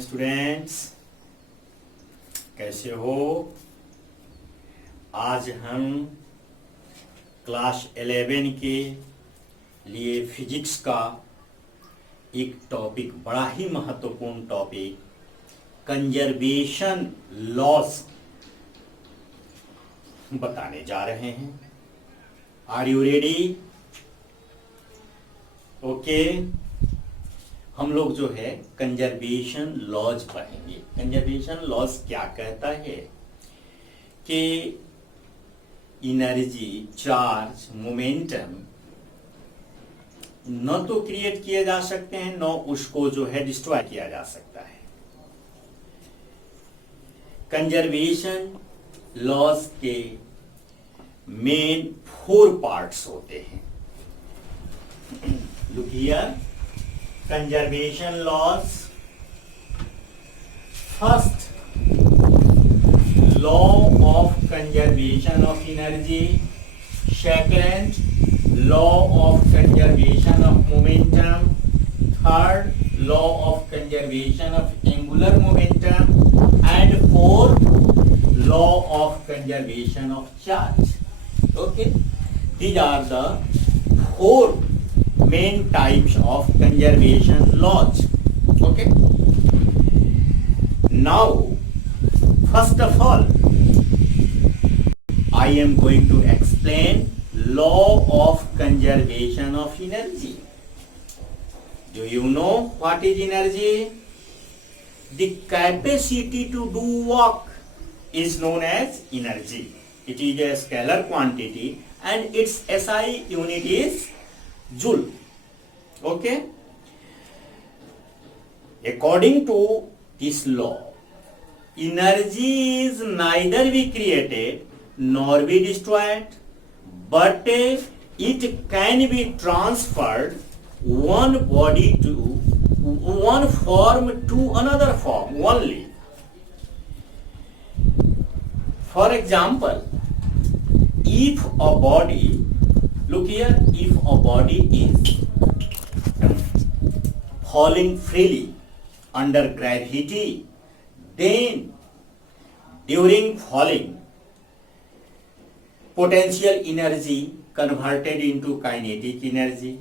Students, कैसे हो? आज हम क्लास 11 के लिए फिजिक्स का एक टॉपिक, बड़ा ही महत्वपूर्ण टॉपिक, कंजर्वेशन लॉस बताने जा रहे हैं। Are you ready? ओके। हम लोग जो है कंजर्वेशन लॉज पढ़ेंगे। कंजर्वेशन लॉज क्या कहता है कि एनर्जी, चार्ज, मोमेंटम न तो क्रिएट किए जा सकते हैं, न उसको जो है डिस्ट्रॉय किया जा सकता है। कंजर्वेशन लॉज के मेन 4 पार्ट्स होते हैं। Look here, conservation laws. First, law of conservation of energy. Second, law of conservation of momentum. Third, law of conservation of angular momentum. And fourth, law of conservation of charge. Okay, these are the 4 main types of conservation laws. Okay, now first of all I am going to explain law of conservation of energy. Do you know what is energy? The capacity to do work is known as energy. It is a scalar quantity and its SI unit is joule. Okay, according to this law, energy is neither be created nor be destroyed, but it can be transferred one body to one form to another form only. For example, if a body, look here, if a body is falling freely under gravity, then during falling, potential energy converted into kinetic energy,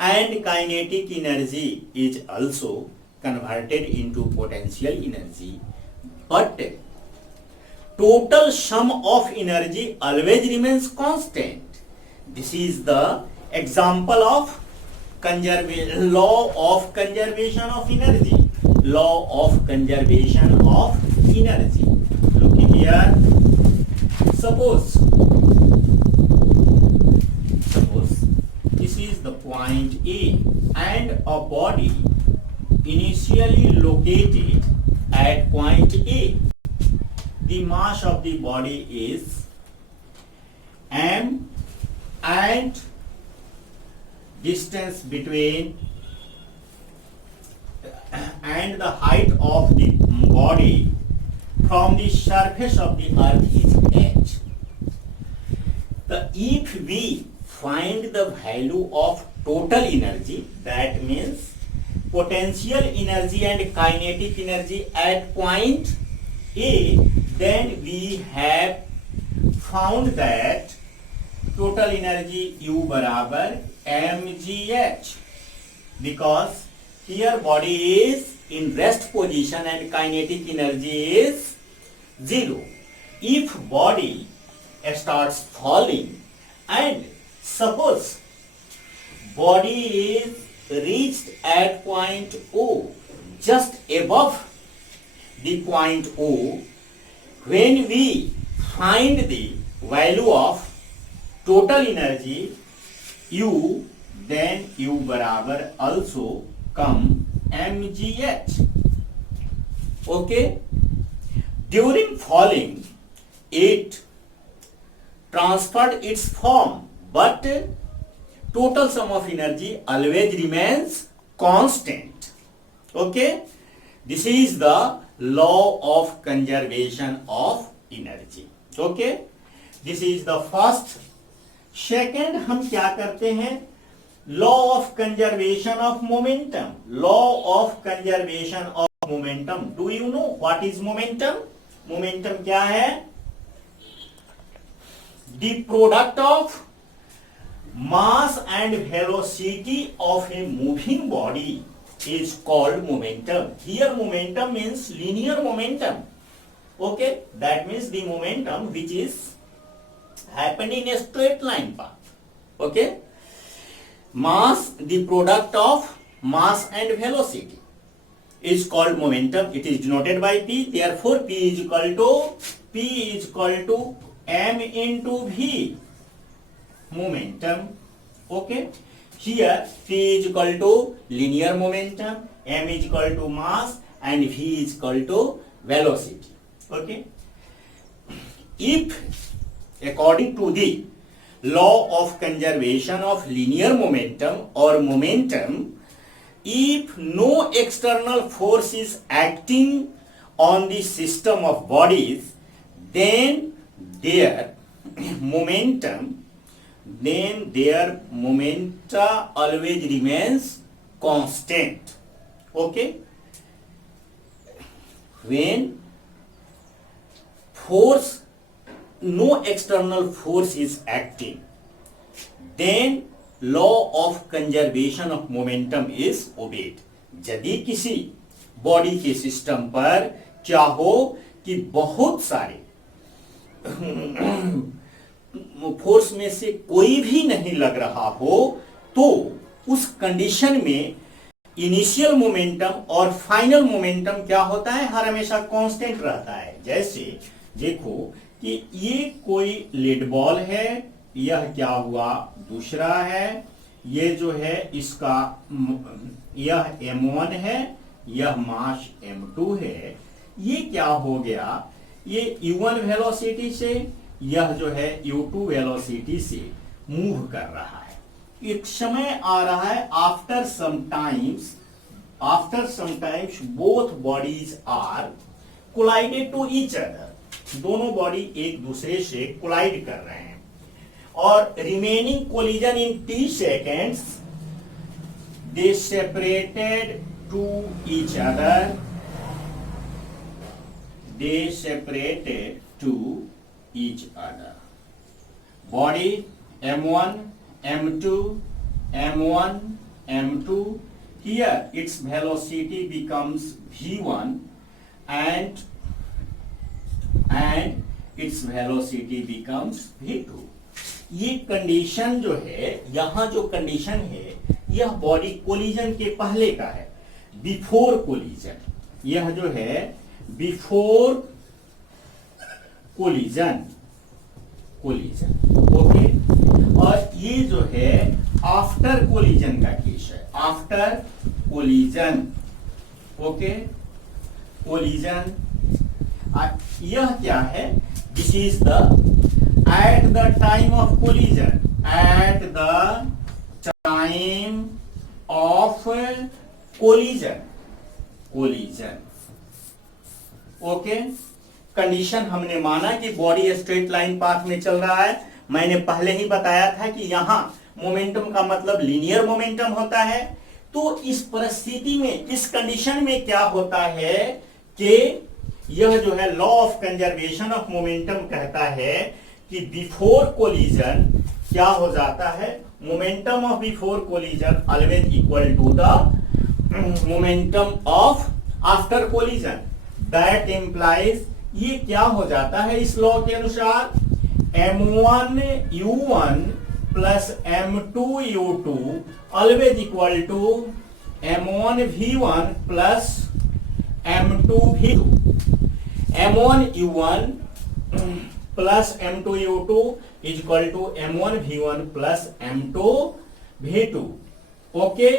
and kinetic energy is also converted into potential energy, but total sum of energy always remains constant. This is the example of law of conservation of energy. Law of conservation of energy. Look here. Suppose this is the point A and a body initially located at point A. The mass of the body is m and distance between and the height of the body from the surface of the earth is h. If we find the value of total energy, that means potential energy and kinetic energy at point A, then we have found that total energy U बराबर mgh, because here body is in rest position and kinetic energy is 0. If body starts falling and suppose body is reached at point O, just above the point O, when we find the value of total energy U, then U बराबर also come mgh. Okay, during falling it transferred its form, but total sum of energy always remains constant. Okay, this is the law of conservation of energy. Okay, this is the first. Second, हम क्या करते हैं? Law of conservation of momentum. Law of conservation of momentum. Do you know what is momentum? Momentum क्या है? The product of mass and velocity of a moving body is called momentum. Here momentum means linear momentum. Okay, that means the momentum which is happening in a straight line path. Okay, mass, the product of mass and velocity is called momentum. It is denoted by P. Therefore P is equal to m into V, momentum. Okay, here P is equal to linear momentum, m is equal to mass, and V is equal to velocity. Okay, if according to the law of conservation of linear momentum or momentum, if no external force is acting on the system of bodies, then their momenta always remains constant. Okay, when no external force is acting, then law of conservation of momentum is obeyed. यदि किसी body के system पर क्या हो कि बहुत सारे force में से कोई भी नहीं लग रहा हो, तो उस कंडीशन में इनिशियल मोमेंटम और फाइनल मोमेंटम क्या होता है? हर हमेशा कांस्टेंट रहता है. जैसे देखो कि ये कोई लीड बॉल है, यह क्या हुआ? दूसरा है. ये जो है इसका यह m1 है, यह मास m2 है. ये क्या हो गया? ये u1 वेलोसिटी से, यह जो है u2 वेलोसिटी से मूव कर रहा है. एक समय आ रहा है after some times both bodies are collided to each other. दोनों बॉडी एक दूसरे से कोलाइड कर रहे हैं और remaining collision in t seconds they separated to each other. They separated to each other. Body m1, m2, m1, m2. Here its velocity becomes v1 and its velocity becomes v2. ये condition जो है, यहां जो condition है, यह body collision के पहले का है, बिफोर कोलिजन. यह जो है बिफोर कोलिजन. ओके, और ये जो है आफ्टर कोलिजन का केस है. After collision. Okay, collision. यह क्या है? This is the at the time of collision. At the time of collision. Okay, condition हमने माना कि बॉडी स्ट्रेट लाइन पाथ में चल रहा है. मैंने पहले ही बताया था कि यहां मोमेंटम का मतलब लीनियर मोमेंटम होता है. तो इस परिस्थिति में, इस कंडीशन में क्या होता है कि यह जो है law of conservation of momentum कहता है कि बिफोर कोलिजन क्या हो जाता है? Momentum of before collision always equal to the momentum of after collision. That implies, ये क्या हो जाता है इस लॉ के अनुसार? m1 u1 plus m2 u2 always equal to m1 v1 plus m2 v2. m1 u1 plus m2 u2 is equal to m1 v1 plus m2 v2. Okay,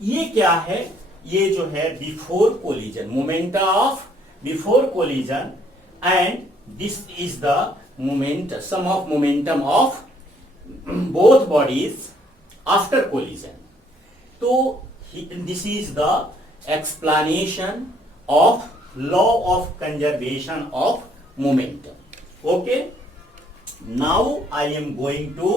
ये क्या है? ये जो है before collision, momenta of before collision, and this is the moment sum of momentum of both bodies after collision. तो this is the explanation of law of conservation of momentum. Okay, now I am going to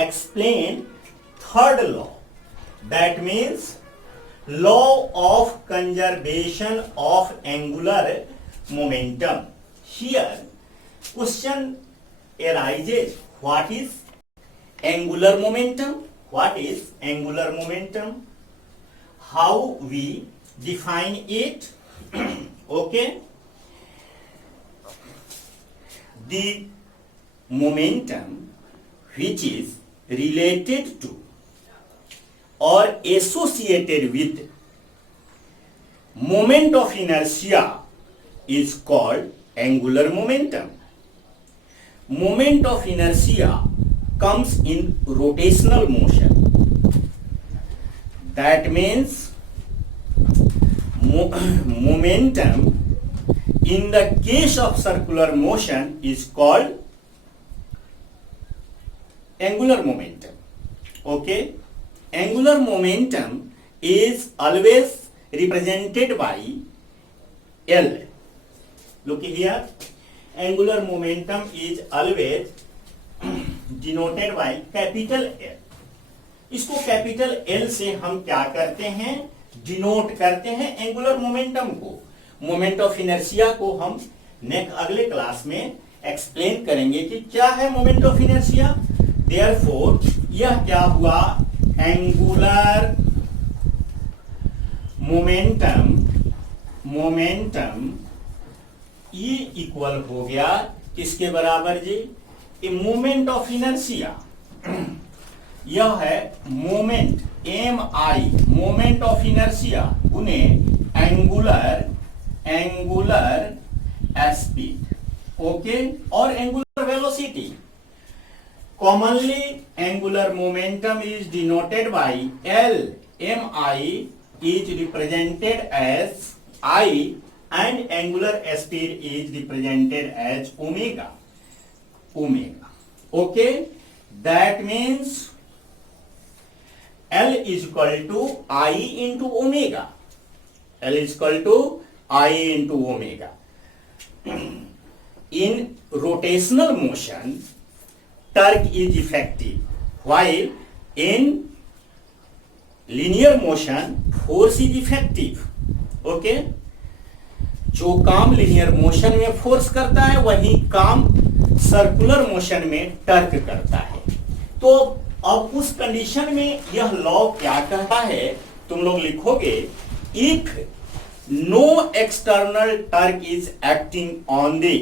explain third law. That means law of conservation of angular momentum. Here, question arises, what is angular momentum? What is angular momentum? How we define it? Okay. The momentum which is related to or associated with moment of inertia is called angular momentum. Moment of inertia comes in rotational motion. That means momentum in the case of circular motion is called angular momentum. Okay? Angular momentum is always represented by L. Look here. Angular momentum is always denoted by capital L. इसको capital L से हम क्या करते हैं, denote करते हैं angular momentum को. Moment of inertia को हम अगले क्लास में एक्सप्लेन करेंगे कि क्या है मोमेंट ऑफ इनर्शिया. देयरफॉर यह क्या हुआ, एंगुलर मोमेंटम E इक्वल हो गया किसके बराबर जी, ए मोमेंट ऑफ इनर्शिया. यह है moment MI, moment of inertia उन्हें एंगुलर स्पीड. ओके, और angular velocity. Commonly angular momentum is denoted by L. MI is represented as I and angular speed is represented as omega. Okay, that means L is equal to I into omega. L is equal to I into omega. In rotational motion, torque is effective, while in linear motion, force is effective. Okay? जो काम linear motion में force करता है वही काम circular motion में Turk करता है. तो अब उस कंडीशन में यह लॉ क्या कहता है, तुम लोग लिखोगे, if no external torque is acting on the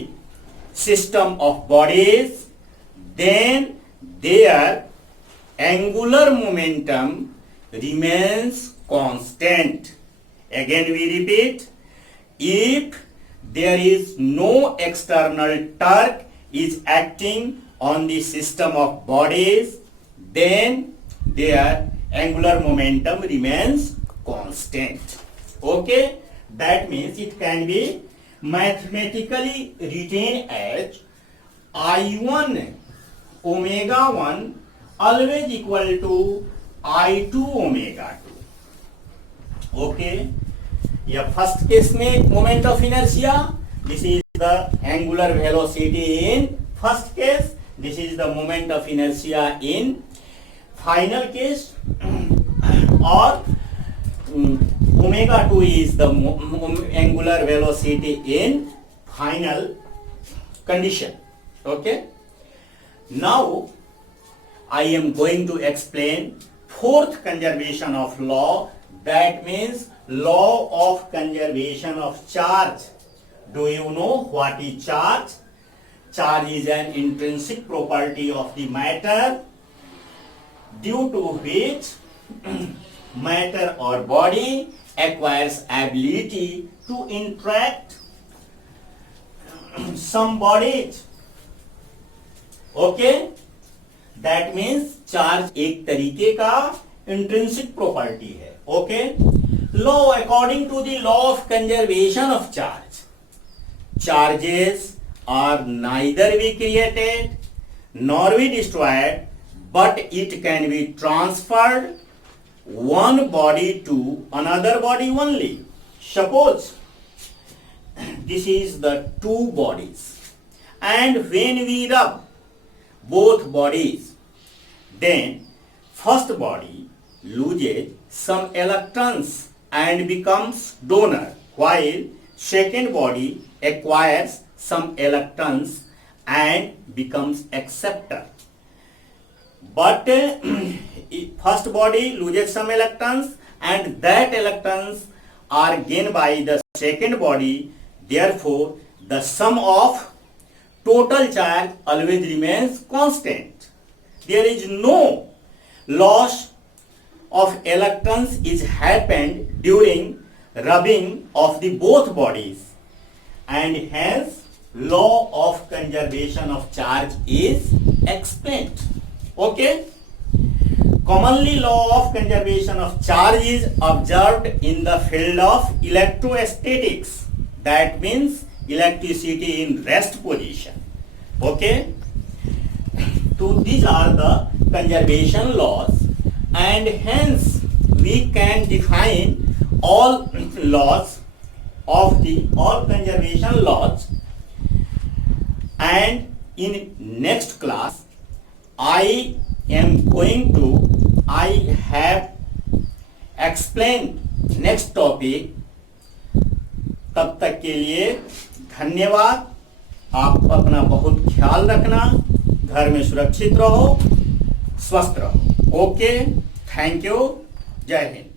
system of bodies then their angular momentum remains constant. Again we repeat, if there is no external torque is acting on the system of bodies, then their angular momentum remains constant. Okay, that means it can be mathematically written as I1 omega 1 always equal to I2 omega 2. Okay, yeah, first case में moment of inertia, this is the angular velocity in first case, this is the moment of inertia in final case, or omega 2 is the angular velocity in final condition. Okay, now I am going to explain fourth conservation of law, that means law of conservation of charge. Do you know what is charge? Charge is an intrinsic property of the matter due to which matter or body acquires ability to interact some bodies. Okay, that means charge एक तरीके का intrinsic property है. Okay, law according to the law of conservation of charge, charges are neither be created nor be destroyed, but it can be transferred one body to another body only. Suppose this is the two bodies, and when we rub both bodies, then first body loses some electrons and becomes donor, while second body acquires some electrons and becomes acceptor. But first body loses some electrons and that electrons are gained by the second body. Therefore, the sum of total charge always remains constant. There is no loss of electrons is happened during rubbing of the both bodies, and hence law of conservation of charge is explained. Okay? Commonly law of conservation of charge is observed in the field of electrostatics. That means electricity in rest position. Okay? So these are the conservation laws, and hence we can define all laws of the all conservation laws. And in next class I have explained next topic. तब तक के लिए धन्यवाद। आप अपना बहुत ख्याल रखना, घर में सुरक्षित रहो, स्वस्थ रहो। ओके, थैंक यू, जय हिंद।